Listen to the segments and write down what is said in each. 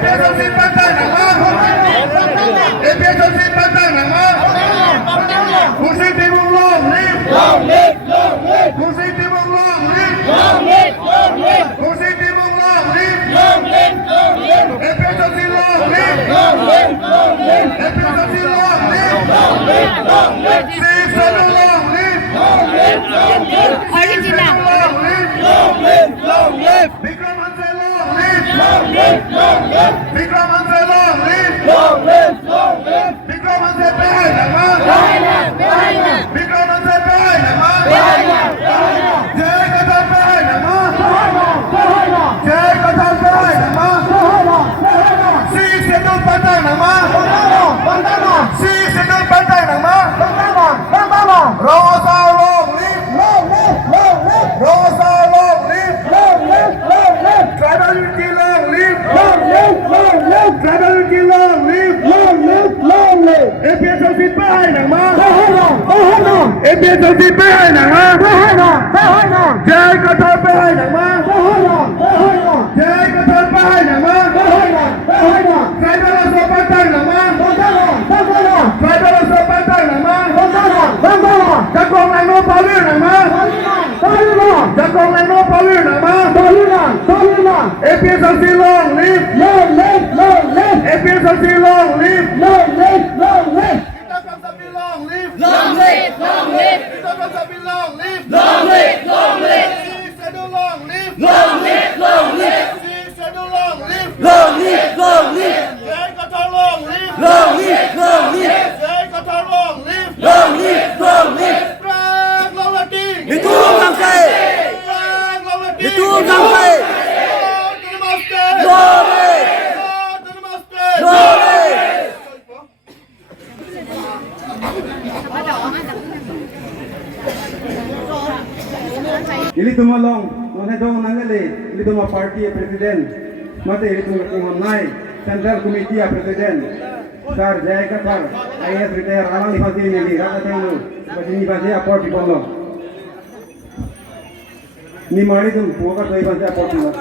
APSLC Partai Nama. APSLC Partai Nama. Kursi Timur Long Live. Kursi Timur Long Live. Kursi Timur Long Live. APSLC Long Live. APSLC Long Live. Six Sedu Long Live. Original. Long live. Vikram Hanse long live. Vikram Hanse long live. Vikram Hanse Bhai Nama. Vikram Hanse Bhai Nama. Jai Kathal Bhai Nama. Jai Kathal Bhai Nama. Six Sedu Partai Nama. Six Sedu Partai Nama. Rosa long live. Rosa long live. Tribal unity long live. Tribal unity long live. APSLC Bhai Nama. APSLC Bhai Nama. Jai Kathal Bhai Nama. Jai Kathal Bhai Nama. Tribal Asal Partai Nama. Tribal Asal Partai Nama. Jakong Leno Palir Nama. Jakong Leno Palir Nama. APSLC long live. APSLC long live. Kita akan sambil long live. Kita akan sambil long live. Six Sedu long live. Six Sedu long live. Jai Kathal long live. Jai Kathal long live. Perang lawan letih. Diturun bangsa. Perang lawan letih. Diturun bangsa. Namaste. Glory. Namaste. Glory. Ili tumalong, nung hedong nangali, ili tuma party president, mati ili tumalong Central Committee president, Sir Jai Kathal, IAS retire, alang nifasi nili, rata tengu, basi nifasi aport ipolong. Ni mari tum, puaka to nifasi aport ipolong.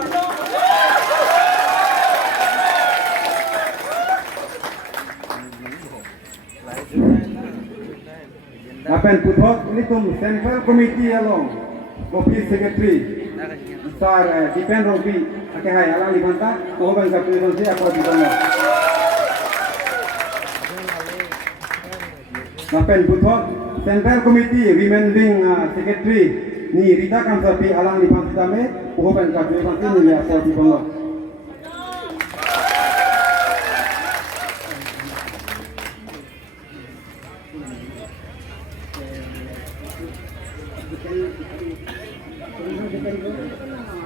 Apen puthok, ili tum Central Committee along, Office Secretary, Sir Dipen Rompi, ake hai alang nifanta, kohoban kapri nifasi aport ipolong. Apen puthok, Central Committee Women Wing Secretary, ni Rita Kamsapi alang nifasi tame, kohoban kapri nifasi nili aport ipolong.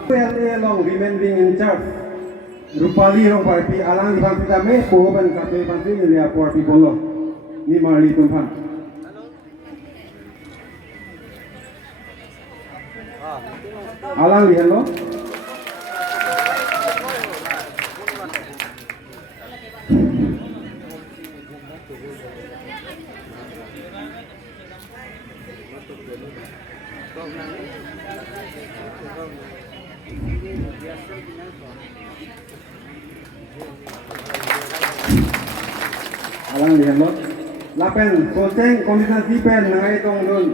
PLA long women wing in charge. Rupali long party alang nifasi tame, kohoban kapri nifasi nili aport ipolong. Ni mari tumpan. Alang lihat lo. Alang lihat lo. Lapen Soseng Koordinasi Pen nangai tong dun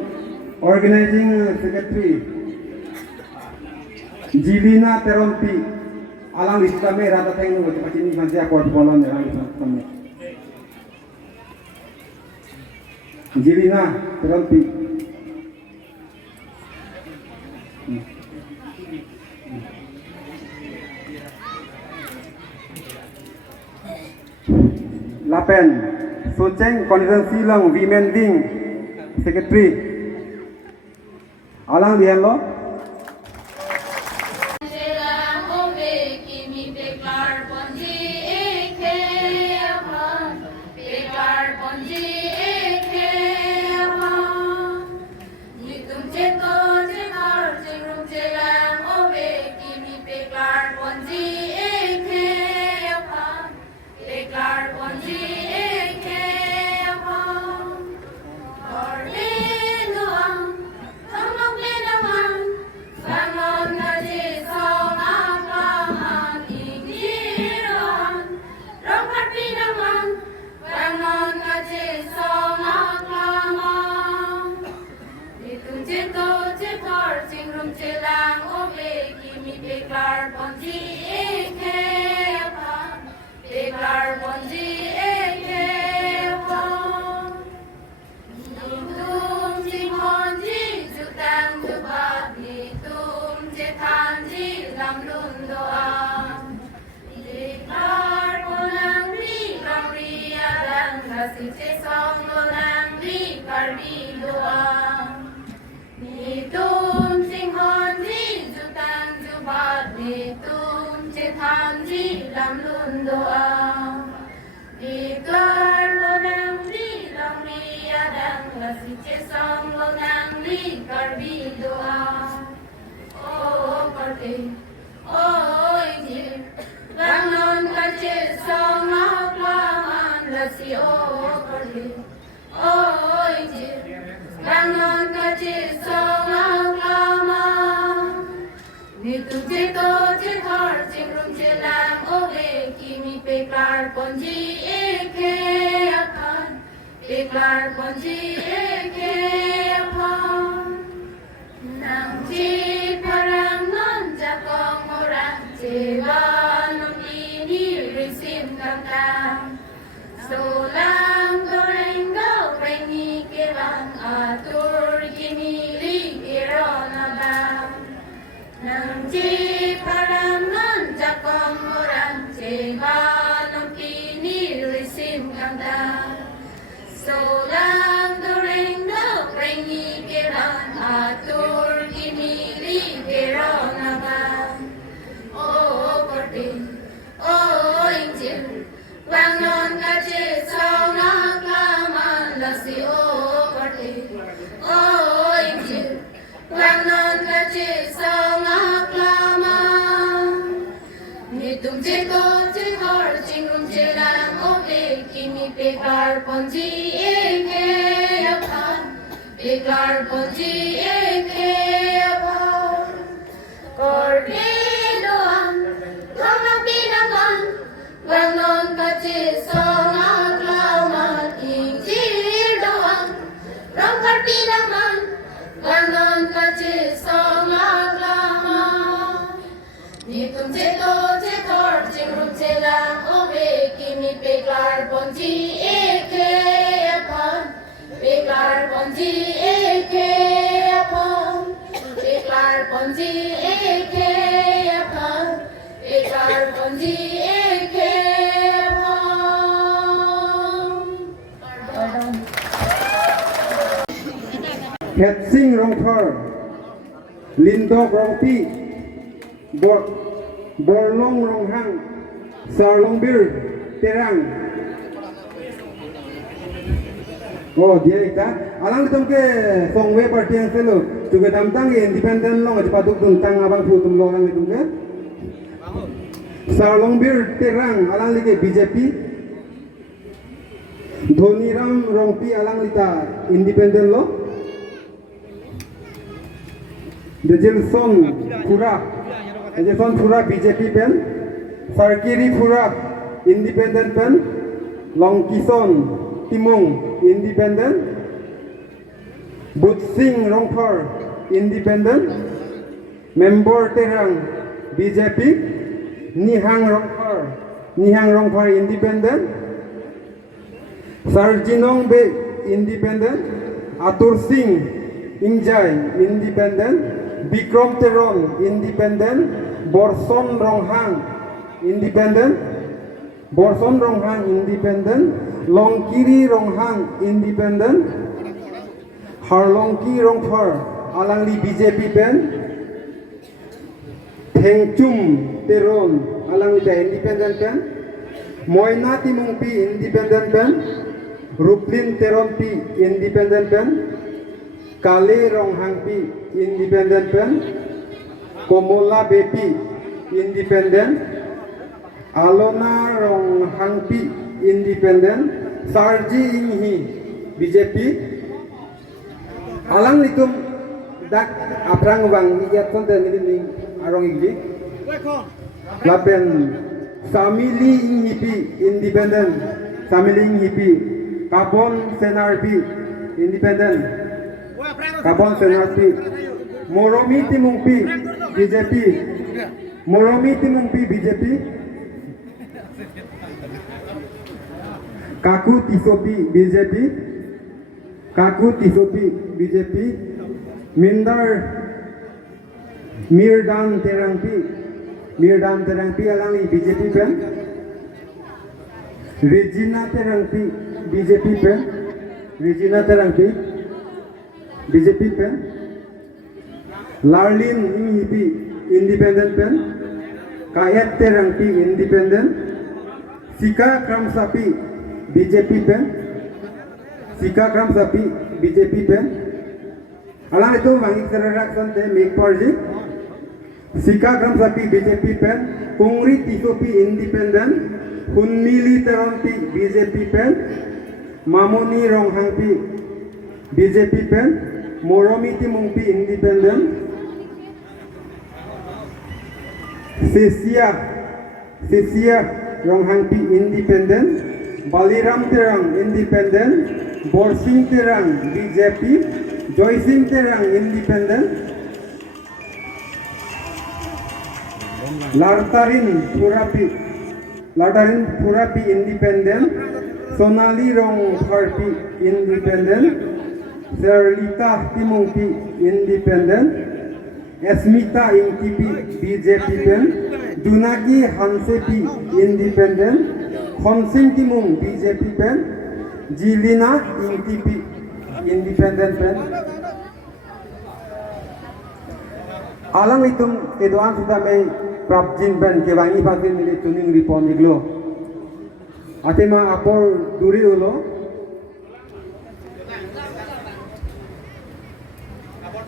Organizing Secretary Jilina Teronpi alang lista me rata teng no cepat ini masih akor bolon ya lista me Jilina Teronpi Lapen Soseng Koordinasi Lang Women Wing Secretary alang lihat lo. Declare Ponji Eke Upon, declare Ponji Eke Upon. Tum Jing Honji Jutang Jubat Ni Tum Jetanji Lam Lun Doa. Declare Ponang Ri Ram Ri Adang Kasi Che Song Lonang Ri Karbi Doa. Ni Tum Jing Honji Jutang Jubat Ni Tum Jetanji Lam Lun Doa. Declare Lonang Ri Ram Ri Adang Kasi Che Song Lonang Ri Karbi Doa. Oh Karte, oh Injil, Lang Non Kache Song Aklaman Lasi oh Karte, oh Injil, Lang Non Kache Song Aklaman. Ni tu che to che thar ching rum che lang ove kimi peklar ponji eke akan, peklar ponji eke akan. Nang chi parang non jakong orang cewa nung ini risim kangkang. Solang goreng go rengi kebang atur kini li kirona bang. Nang chi parang non jakong orang cewa nung ini risim kangkang. Solang goreng go rengi kebang atur kini li kirona bang. Oh Korte, oh Injil, Lang Non Kache Song Aklaman Lasi oh Korte, oh Injil, Lang Non Kache Song Aklaman. Ni tum che to che thar ching rum che lang ove kimi pekar ponji eke apan, pekar ponji eke apan. Kordidoan, Lamang Pinangan, Lang Non Kache Song Aklaman. Injil doan, Rangkar Pinangan, Lang Non Kache Song Aklaman. Ni tum che to che thar ching rum che lang ove kimi peklar ponji eke apan, peklar ponji eke apan, peklar ponji eke apan, peklar ponji eke apan. Pardon. Khet Sing Rong Thar, Lindok Rong Pi, Borlong Rong Hang, Sarlong Bir, Terang. Oh dia ita, alang ditum ke songwe party yang selo, juga damtang independent long aja patuk tentang abang futum long ditum ke. Sarlong Bir, Terang, alang lagi BJP. Dhoniram Rongpi alang lita independent lo. Dejelson Pura BJP pen, Sarkiri Pura independent pen, Longkison Timung independent, Butsing Rongpar independent, Member Terang BJP, Nihang Rongpar independent, Sarjinong Be independent, Atur Singh Ingjai independent, Bikram Teron independent, Borson Ronghang independent, Longkiri Ronghang independent, Harlongki Rongthar alangli BJP pen, Thengchum Teron alangli independent pen, Moina Timungpi independent pen, Ruplin Teron Pi independent pen, Kale Ronghang Pi independent pen, Komola Bepi independent, Alona Ronghang Pi independent, Sarji Inghi BJP. Alang litum dak aprang wang iyat sonte nilini arong igli. Laben Samili Inghipi independent, Samili Inghipi, Kabon Senarpi independent, Kabon Senarpi, Moromi Timungpi BJP, Moromi Timungpi BJP Kaku Tisopi BJP Kaku Tisopi BJP Mindar Mirdan Terangpi alangi BJP pen Regina Terangpi BJP pen Regina Terangpi BJP pen Larlin Inghipi Independent pen Kayat Terangpi Independent Sika Kramsapi BJP pen Sika Kramsapi BJP pen alang itu mangi kereraksan te make party Sika Kramsapi BJP pen Pungri Tisopi Independent Hunmili Teronpi BJP pen Mamoni Ronghangpi BJP pen Moromi Timungpi Independent Sesia Ronghangpi Independent Baliram Terang Independent Borsing Terang BJP Joysing Terang Independent Lartarin Purapi Independent Sonali Rongharpi Independent Serlita Timungpi Independent Esmita Ingtipi BJP pen Junagi Hansepi Independent Khonsing Timung BJP pen Jilina Ingtipi Independent pen alang itum eduan sudah may prapjin pen kewangi pasin mili tuning ripon iglo atema apor duri ulo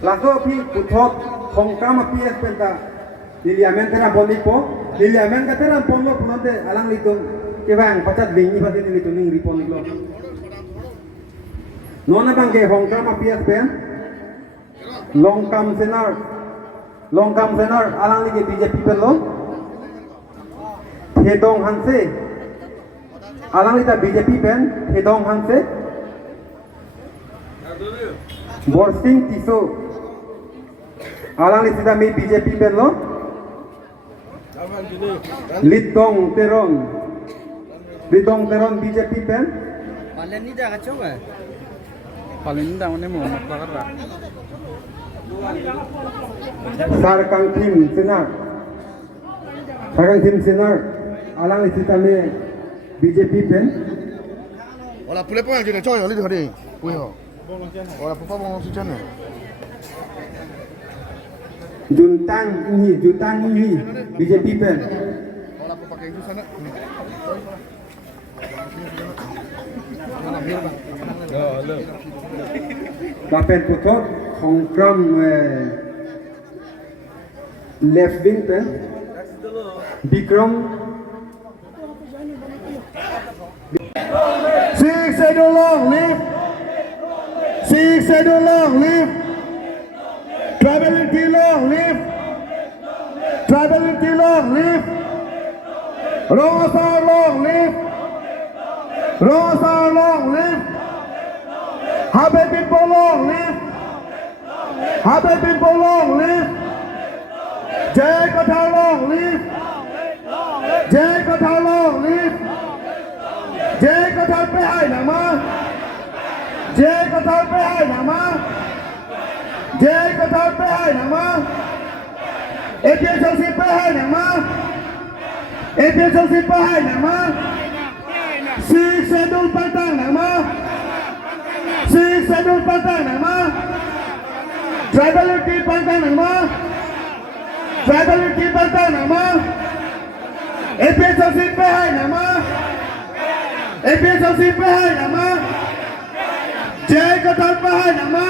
laso pi puthot Hongkama PS penta liliamen tera bonipo liliamen ka tera ponlo punante alang litung kewang pacat bingi pasin mili tuning ripon iglo nona bangke Hongkama PS pen Longkam senar alang ligi BJP pen lo Hedong Hanse alang lita BJP pen Hedong Hanse Borsing Tiso alang lita mi BJP pen lo Litong Teron BJP pen Palen ni dah kacau kan? Palen ni dah mana mau maklar lah. Sarkang Tim Senar alang lita mi BJP pen Wala pule pun jadi coy oli hari. Wih ho. Wala papa mau si channel. Juntang ini BJP pen Wala papa pakai itu sana. Kapen putot Hongkram left wing pen Bikram Six Schedule Long live. Six Schedule Long live. Tribalism long live. Tribalism long live. Rosa long live. Rosa long live. Habe people long live. Habe people long live. Jai Kathar long live. Jai Kathar long live. Jai Kathar pe hai nama. Jai Kathar pe hai nama. Jai Kathar pe hai nama. APSLC pe hai nama. APSLC pe hai nama. Six Schedule Pantang nama. Six Schedule Pantang nama. Tribalism Pantang nama. Tribalism Pantang nama. APSLC pe hai nama. APSLC pe hai nama. Jai Kathar pe hai nama.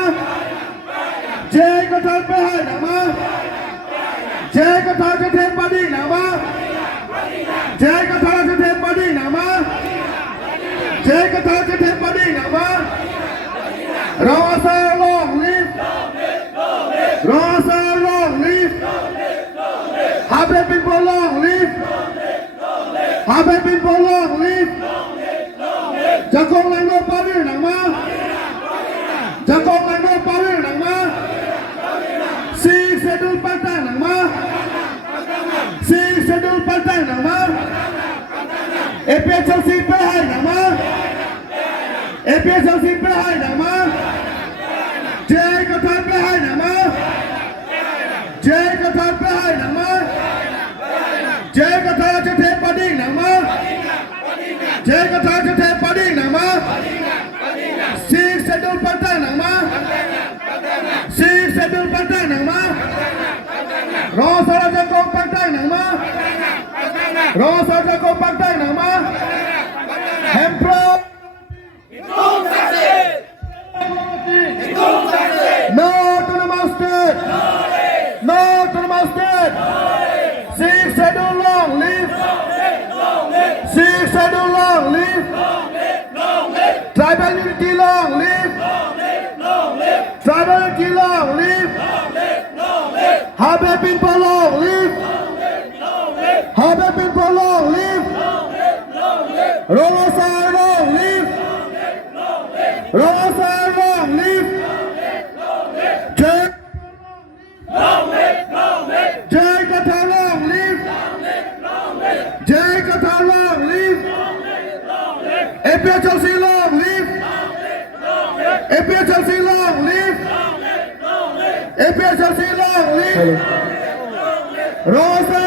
Jai Kathar pe hai nama. Jai Kathar ke then padi nama. Jai Kathar ke then padi nama. Jai Kathar ke then padi nama. Rosa long live. Rosa long live. Habe people long live. Habe people long live. Jakong Langno padi nama. Jakong Langno padi nama. Six Schedule Pantang nama. APSLC पे है नामा APSLC पे है नामा जय कथा पे है नामा जय कथा पे है नामा जय कथा चथे पड़ी नामा जय कथा चथे पड़ी नामा सिख शेड्यूल पढ़ता नामा सिख शेड्यूल पढ़ता नामा रो सारा को पढ़ता नामा रो सारा को पढ़ता नामा हेम्प्रो No to the master! No to the master! Six schedule long live! Six schedule long live! Tribal unity long live! Tribal unity long live! Habe people long live! Habe people long live! Rolosai long live! Rolosai long live! Jai Katha long live! Jai Katha long live! APSLC long live! APSLC long live! APSLC long live! Rosa